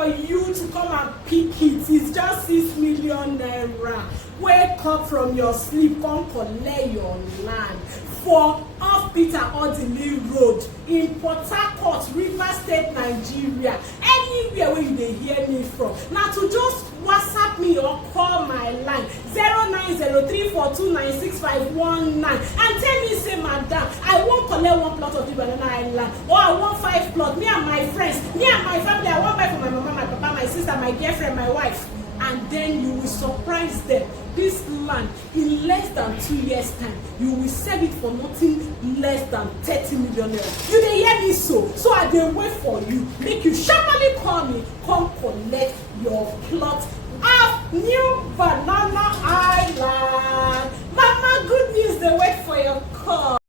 for you to come and pick it. It's just 6 million naira. Wake up from your sleep, come collect your land for off Peter Odili Road in Port Harcourt, River State, Nigeria. Anywhere where you dey hear me from. Now to just WhatsApp me or call my line 0903429651 and tell me say, madam, I wan collect one plot of the Banana HighLand, or I want 5 plots. Me and my friends, me and my family, I wan buy for my mama, my papa, my sister, my girlfriend, my wife. And then you will surprise them. This land, in less than 2 years' time, you will sell it for nothing less than 30 million naira. You dey hear me so? So I dey wait for you. Make you sharply call me, come collect your plot of new Banana HighLand. Mama, good news, they wait for your call.